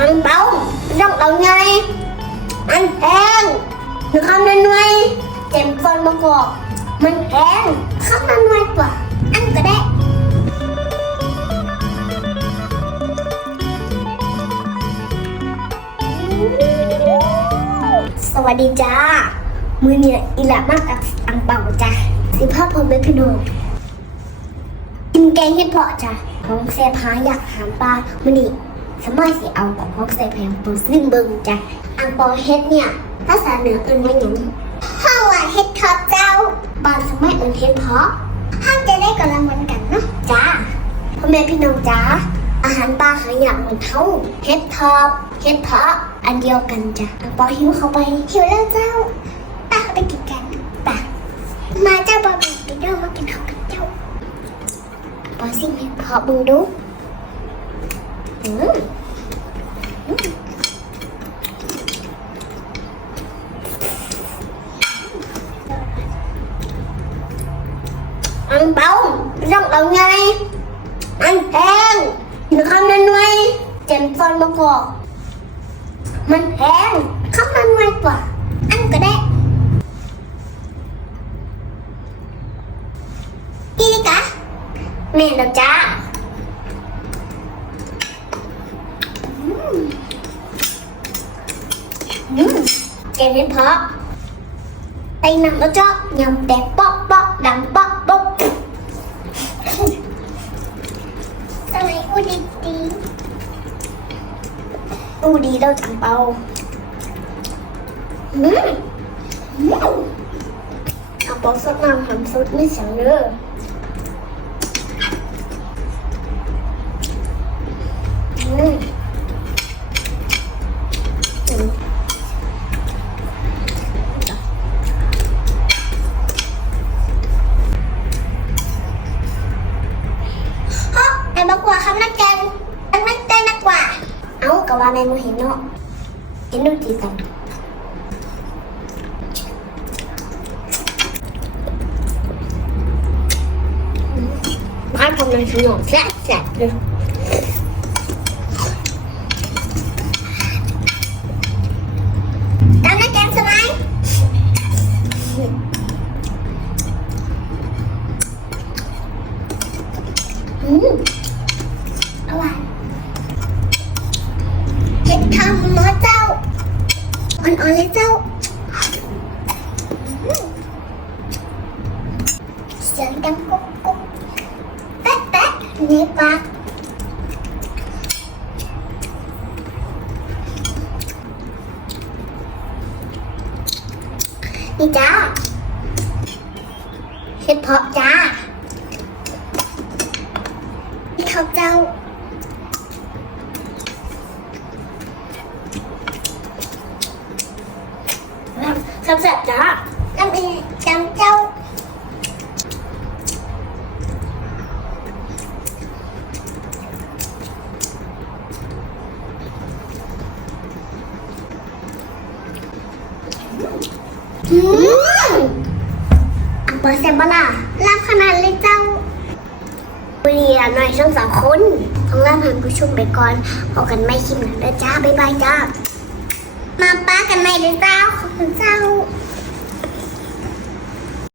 อันเบาต้องเอาไงอันแพงหรือคำนั้นไว้เจ็มฟอนมากอกมันแพงคำนั้นไว้กว่าอันก็ได้สวัสดีจ้า มือเนี่ยอีหละมากกับอังเป่าจ้ะสิภาพพรหมพี่น้องกินแกงเห็ดเพาะจ้ะของแซ่บหาอยากถามปลามือนี่ สมัยสิเอาของของแซ่บแพงตัวซึ่งเบิ่งจ้ะอังเปาเฮ็ดเนี่ย ภาษาเหนือเอื่นว่าหยังห้าว่าเฮ็ดทอดเจ้าบ้านสมัยเอื่นเฮ็ดเพาะห้างจะได้กำลังวันกันเนาะจ้าพ่อแม่พี่น้องจ้าอาหารปลาหาอยากเหมือนเท่าเฮ็ดทอดเฮ็ดเพาะอันเดียวกันจ้ะอังเปาหิวเข้าไปหิวแล้วเจ้าป้าเข้าไปกินกันป้ามาเจ้าบอบีไปเด้อมากินข้าวกับเจ้าปอสิเห็ดเพาะมึงดู อืมอืมอันเบาต้องเอาไงอันแพงหรือคำนั้น เจนเห็นเพาะไปนังแล้วจ้ายำแตกป๊อกป๊อกดังป๊อกป๊อกอะไรอูดีดีอูดีเราจังเปาอืมอืมเอาปอกสดน้ำหำสุดไม่เสียงเด้อ เอ้าก็ว่าแม่มูเห็นเนาะเห็นดูจีกั อ่อนๆเลยเจ้าเสียงดังกุ๊กกุ๊กแป๊ะแป๊ะในปากนี่จ้าเห็ดเพาะจ้านี่ครับเจ้า คำแซ่บจ้าน้ำอีจำเจ้าอืมอังเปอร์เซมบล่ะรับขนาดเลยเจ้าบุรีอะหน่อยช่องสองคนของล่าพันผู้ชมไปก่อนพอกันไม่คลิปหนังเด้อจ้า บ๊ายบายจ้า มาป้ากันใหม่เด้อเปล่าขอบคุณเจ้า